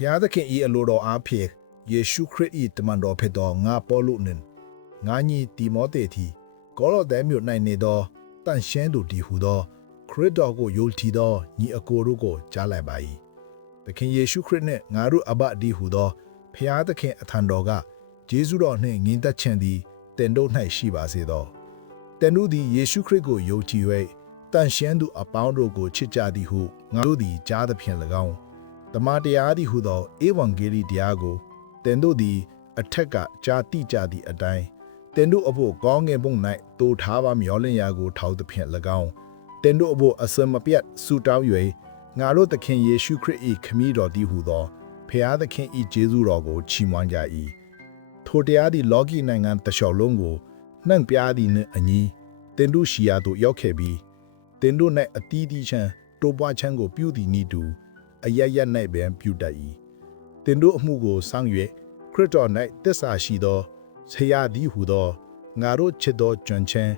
ဖျားသခင်ဤအလိုတော်အားဖြင့်ယေရှုခရစ်ဤတမန်တော်ဖြစ်သောငါပေါလုနှင့်ငါညီတီမောသေသည်ကောလောသဲမြို့၌နေသောတန်ရှင်းသူတည်ဟုသောခရစ်တော်ကိုယုံကြည်သောညီအကိုတို့ကိုကြားလိုက်ပါ၏သခင်ယေရှုခရစ်နှင့်ငါတို့အဘဒီဟုသောဖျားသခင်အထံတော်ကယေရှုတော်နှင့်ငြိမ်သက်ခြင်းသည်တင်တို့၌ရှိပါစေသောတင်တို့သည်ယေရှုခရစ်ကိုယုံကြည်၍တန်ရှင်းသူအပေါင်းတို့ကိုချစ်ကြသည်ဟုငါတို့သည်ကြားသဖြင့်၎င်းတမန်တရားသည်ဟုသောဧဝံဂေလိတရားကိုတင်တို့သည်အထက်ကကြားတိကြသည့်အတိုင်းတင်တို့အဖို့ကောင်းငယ်ပုံ၌တိုးထားပါမျောလင့်ရာကိုထောက်သဖြင့်၎င်းတင်တို့အဖို့အစမပြတ်ဆူတောင်း၍ငါတို့သခင်ယေရှုခရစ်၏ခမည်းတော်သည်ဟုသောဖျားသခင်၏ကျေးဇူးတော်ကိုချီးမွမ်းကြ၏ထိုတရားသည်လောကီနိုင်ငံတစ်လျှောက်လုံးကိုနှံ့ပြားသည်နှင့်အညီတင်တို့ရှိရာသို့ရောက်ခဲ့ပြီးတင်တို့၌အတီးတီးချမ်းတိုးပွားချမ်းကိုပြုသည်နည်းတူအရရ၌ပင်ပြုတတ်၏တင်တို့အမှုကိုစောင့်၍ခရစ်တော်၌တစ္ဆာရှိသောဆရာသည်ဟုသောငါတို့ချစ်သောကြွန့်ချမ်း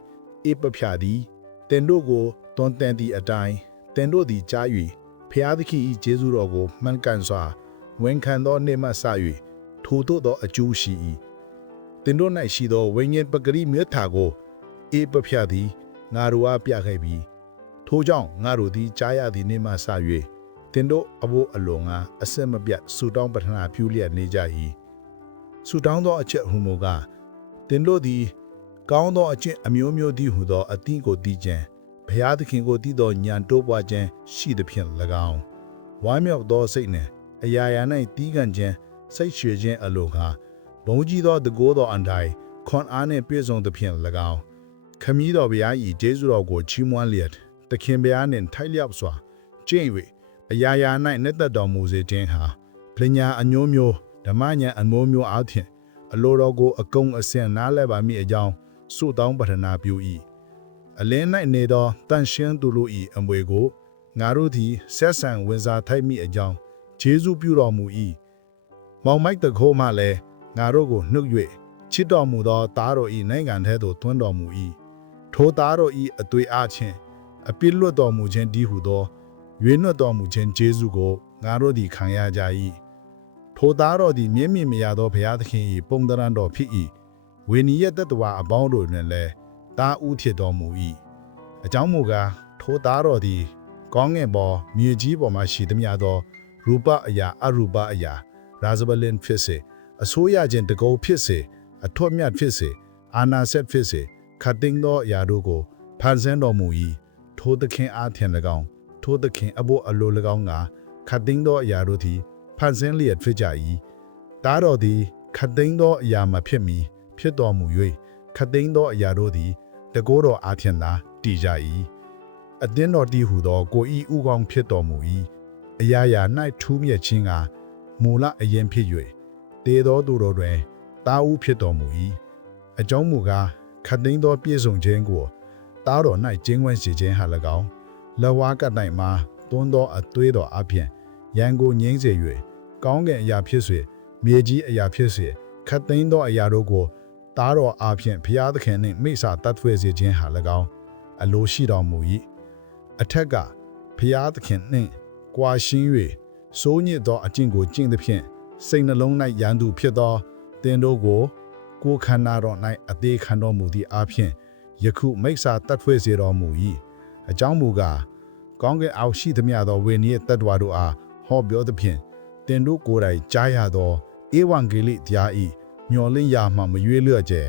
ဧပဖြာသည်တင်တို့ကိုတွန်းတင်သည့်အတိုင်းတင်တို့သည်ကြား၍ဖျားသခင်၏ကျေးဇူးတော်ကိုမှန်ကန်စွာဝန်ခံသောနေ့မှစ၍ထိုသို့သောအကျိုးရှိ၏တင်တို့၌ရှိသောဝိညာဉ်ပဂရိမြတ်ထာကိုဧပဖြာသည်ငါတို့အားပြခဲ့ပြီးထိုကြောင့်ငါတို့သည်ကြားရသည့်နေ့မှစ၍တင်တို့အဖို့အလိုငါအစမပြတ်ဆူတောင်းပတနာပြုလျက်နေကြ၏ဆူတောင်းသောအချက်ဟုမူကားတင်တို့သည်ကောင်းသောအကျင့်အမျိုးမျိုးသည်ဟုသောအသီးကိုတည်ခြင်းဘုရားသခင်ကိုတည်သောဉာဏ်တိုးပွားခြင်းရှိသဖြင့်၎င်းဝမ်းမြောက်သောစိတ်နှင့်အရာရာ၌တည်ခံခြင်းစိတ်ရွှေခြင်းအလိုငါဘုံကြီးသောတကိုးသောအန်တိုင်းခွန်အားနှင့်ပြည့်စုံသဖြင့်၎င်းခမည်းတော်ဘုရား၏ကျေးဇူးတော်ကိုချီးမွမ်းလျက်သခင်ဘုရားနှင့်ထိုက်လျောက်စွာကျင့်၍အရာရာ၌နှစ်သက်တော်မူစေခြင်းဟာပညာအမျိုးမျိုးဓမ္မဉာဏ်အမျိုးမျိုးအားဖြင့်အလိုတော်ကိုအကုန်အစင်နားလည်ပါမည်အကြောင်းဆုတောင်းပတနာပြု၏အလင်း၌နေသောတန်ရှင်းသူတို့၏အမွေကိုငါတို့သည်ဆက်ဆံဝင်စားထိုက်မိအကြောင်းဂျေဇုပြုတော်မူ၏မောင်မိုက်တခိုးမှလည်းငါတို့ကိုနှုတ်၍ချစ်တော်မူသောသားတော်၏နိုင်ငံထဲသို့သွင်းတော်မူ၏ထိုသားတော်၏အသွေးအားဖြင့်အပြစ်လွတ်တော်မူခြင်းတည်းဟုသောရွေးနှွတ်တော်မူခြင်းဂျေဇုကိုငါတို့သည်ခံရကြ၏ထိုသားတော်သည်မြင့်မြင့်မရသောဘုရားသခင်၏ပုံသဏ္ဍာန်တော်ဖြစ်၏ဝိနည်းတတ္တဝါအပေါင်းတို့တွင်လည်းတားဥဖြစ်တော်မူ၏အကြောင်းမူကားထိုသားတော်သည်ကောင်းငင်ပေါ်မြေကြီးပေါ်မှရှိသမျှသောရူပအရာအရူပအရာရာဇပလင်ဖြစ်စေအစိုးရခြင်းတကုံဖြစ်စေအထွတ်မြတ်ဖြစ်စေအာနာဆက်ဖြစ်စေခတ်သိမ်းသောအရာတို့ကိုဖန်ဆင်းတော်မူ၏ထိုသခင်အားဖြင့်၎င်းထိုသခင်အဖို့အလို၎င်းကခတ်သိမ်းသောအရာတို့သည်ဖန်ဆင်းလျက်ဖြစ်ကြ၏တားတော်သည်ခတ်သိမ်းသောအရာမဖြစ်မီဖြစ်တော်မူ၍ခတ်သိမ်းသောအရာတို့သည်တကိုးတော်အားဖြင့်သာတည်ကြ၏အသင်းတော်တည်ဟုသောကိုဤဥကောင်းဖြစ်တော်မူ၏အရာရာ၌ထူးမြတ်ခြင်းကမူလအရင်ဖြစ်၍တေသောသူတို့တွင်တားဥဖြစ်တော်မူ၏အကြောင်းမူကားခတ်သိမ်းသောပြည့်စုံခြင်းကိုတားတော်၌ကျင်းဝဲစေခြင်းဟာ၎င်းလက်ဝါးက၌မှသွန်းသောအသွေးတော်အပြင်ရန်ကိုငြိမ့်စေ၍ကောင်းကင်အရာဖြစ်စေမြေကြီးအရာဖြစ်စေခတ်သိမ်းသောအရာတို့ကိုတားတော်အပြင်ဘုရားသခင်နှင့်မိစ္ဆာတတ်ထွေစေခြင်းဟာ၎င်းအလိုရှိတော်မူ၏အထက်ကဘုရားသခင်နှင့်ကွာရှင်း၍စိုးညစ်သောအကျင့်ကိုကျင့်သဖြင့်စိတ်နှလုံး၌ရန်သူဖြစ်သောသင်တို့ကိုကိုယ်ခန္ဓာတော်၌အသေးခံတော်မူသည့်အပြင်ယခုမိစ္ဆာတတ်ထွေစေတော်မူ၏အကြောင်းမူကားကောင်းကင်အောက်ရှိသမျှသောဝိနည်းတတ္တဝါတို့အားဟောပြောသဖြင့်သင်တို့ကိုယ်တိုင်ကြားရသောဧဝံဂေလိတရား၏မျော်လင့်ရာမှမရွေးလျော့ကျဲ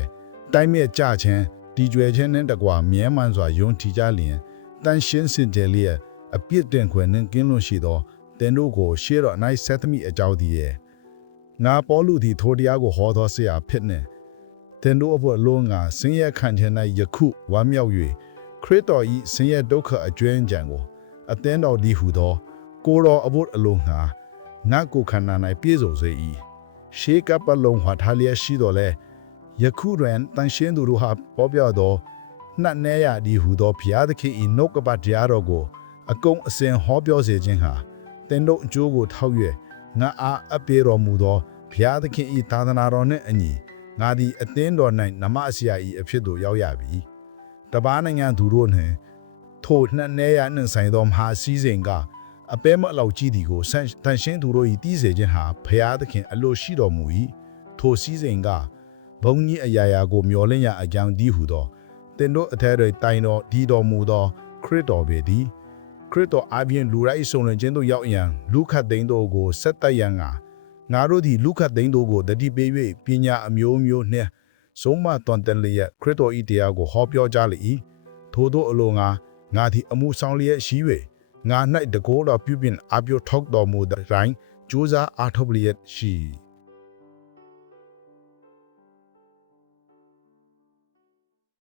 တိုင်းမြဲကြခြင်းတည်ကြွယ်ခြင်းနှင့်တကွာမြဲမှန်စွာယုံကြည်ကြလျင်တန်ရှင်းစင်ကြယ်လျက်အပြစ်တင်ခွင့်နှင့်ကင်းလွတ်ရှိသောသင်တို့ကိုရှေ့တော်၌ဆက်သမိအကြောင်းတည်းရဲ့ငါပေါလုသည်ထိုတရားကိုဟောသောဆရာဖြစ်နှင့်သင်တို့အဖို့လုံးငါဆင်းရဲခံခြင်း၌ယခုဝမ်းမြောက်၍ခရစ်တော်၏ဆင်းရဲဒုက္ခအကျွမ်းကြံကိုအသင်းတော်ဒီဟုသောကိုတော်အဖို့အလုံးငါငါကိုခန္ဓာ၌ပြည့်စုံစေ၏ရှေးကပ်ပလုံးဟာထားလျက်ရှိတော်လဲယခုတွင်တန်ရှင်းသူတို့ဟာပေါ်ပြသောနှက်နဲရဒီဟုသောဘုရားသခင်၏နှုတ်ကပတ်တရားတော်ကိုအကုန်အစင်ဟောပြောစေခြင်းဟာသင်တို့အကျိုးကိုထောက်၍ငါအားအပ်ပေးတော်မူသောဘုရားသခင်၏သာသနာတော်နှင့်အညီငါသည်အသင်းတော်၌နမအစရာ၏အဖြစ်သို့ရောက်ရပြီတပားနိုင်ငံသူတို့နှင့်ထိုနှက်နဲရနှင့်ဆိုင်သောမဟာစည်းစိမ်က အပဲမအလောက်ကြီးဒီကိုတန်ရှင်းသူတို့ဤတီးစေခြင်းဟာဖျားသခင်အလိုရှိတော်မူ၏ထိုစည်းစိမ်ကဘုံကြီးအရာရာကိုမျောလင့်ရအကြောင်းဒီဟုသောတင်တို့အထက်တွေတိုင်တော်ဒီတော်မူသောခရစ်တော်ပေသည်ခရစ်တော်အပြင်လူရိုက်ဆုံလင်ခြင်းတို့ရောက်ရန်လူခတ်သိန်းတို့ကိုဆက်တက်ရန်ငါတို့သည်လူခတ်သိန်းတို့ကိုတတိပေး၍ပညာအမျိုးမျိုးနှင့်ဆုံးမတွန်တန်လျက်ခရစ်တော်ဤတရားကိုဟောပြောကြလေ၏ထို့သောအလိုငါသည်အမှုဆောင်လျက်ရှိ၍ငါ၌တကောတော်ပြုပြင်အပြောထောက်တော်မူတဲ့တိုင်းကြိုးစားအားထုတ်လျက်ရှိ